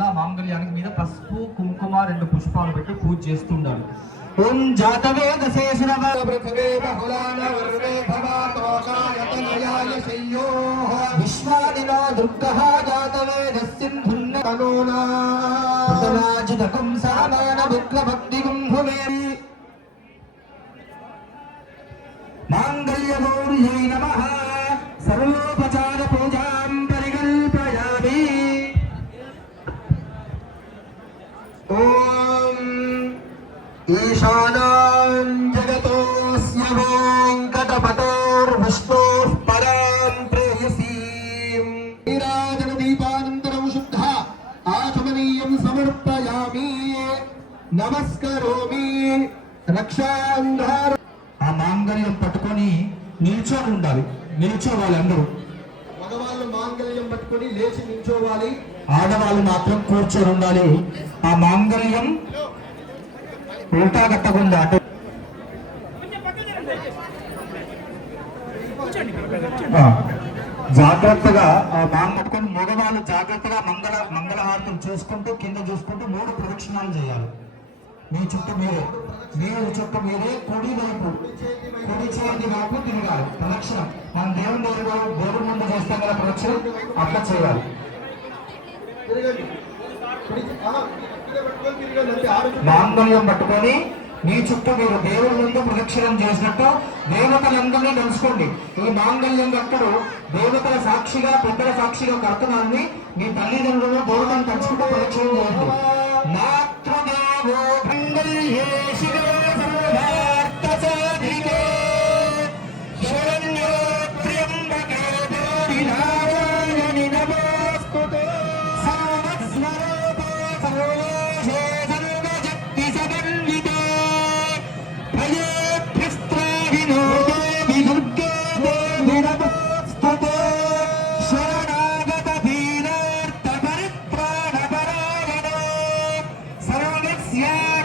కూడా మాంగళ్యానికి మీద పసుపు కుంకుమ రెండు పుష్పాలు పెట్టి పూజ చేస్తుండాలి ఓం పృథివే బహుళాన వర్వే శయ్యోః విశ్వాదినో దుర్గః జాతవేద సింధున్న తనూనా ప్రతనాజితకం సామాన విక్లభక్తికం భువేరి మాంగళ్యగౌర్యై నమః ఈశానాం జగతోస్య వెంకటపటోర్విష్ణోః పరాం ప్రేయసీం. నీరాజనదీపానంతరం శుద్ధ ఆచమనీయం సమర్పయామి. నమస్కరోమి. రక్షాంధార ఆ మాంగళ్యం పట్టుకొని నిల్చొని ఉండాలి నిల్చోవాలి అందరూ. మగవాళ్ళు మాంగళ్యం పట్టుకొని లేచి నిల్చోవాలి. ఆడవాళ్ళు మాత్రం కూర్చొని ఉండాలి ఆ మాంగళ్యం ఉల్టా కట్టకుండా అటు జాగ్రత్తగా ఆ మగవాళ్ళు జాగ్రత్తగా మంగళ మంగళహారతం చూసుకుంటూ కింద చూసుకుంటూ మూడు ప్రదక్షిణాలు చేయాలి. మీ చుట్టూ మీరే. మీరు చుట్టూ మీరే కుడి వైపు. కుడి చేతి వైపు తిరగాలి. ప్రదక్షిణ. మనం దేవుని దేవుడు దేవుడి ముందు చేస్తాం కదా ప్రదక్షిణ? అట్లా చేయాలి. మాంగళ్యం పట్టుకొని మీ చుట్టూ మీరు దేవుడి ముందు ప్రదక్షిణం చేసినట్టు దేవతలందరినీ తెలుసుకోండి. ఈ మాంగళ్యం కట్టడు దేవతల సాక్షిగా పెద్దల సాక్షిగా కడుతున్నాన్ని మీ తల్లిదండ్రులు దేవతను తలుచుకుంటూ ప్రదక్షిణం చేయండి. మాతృదేవో మంగళ్యే Yeah.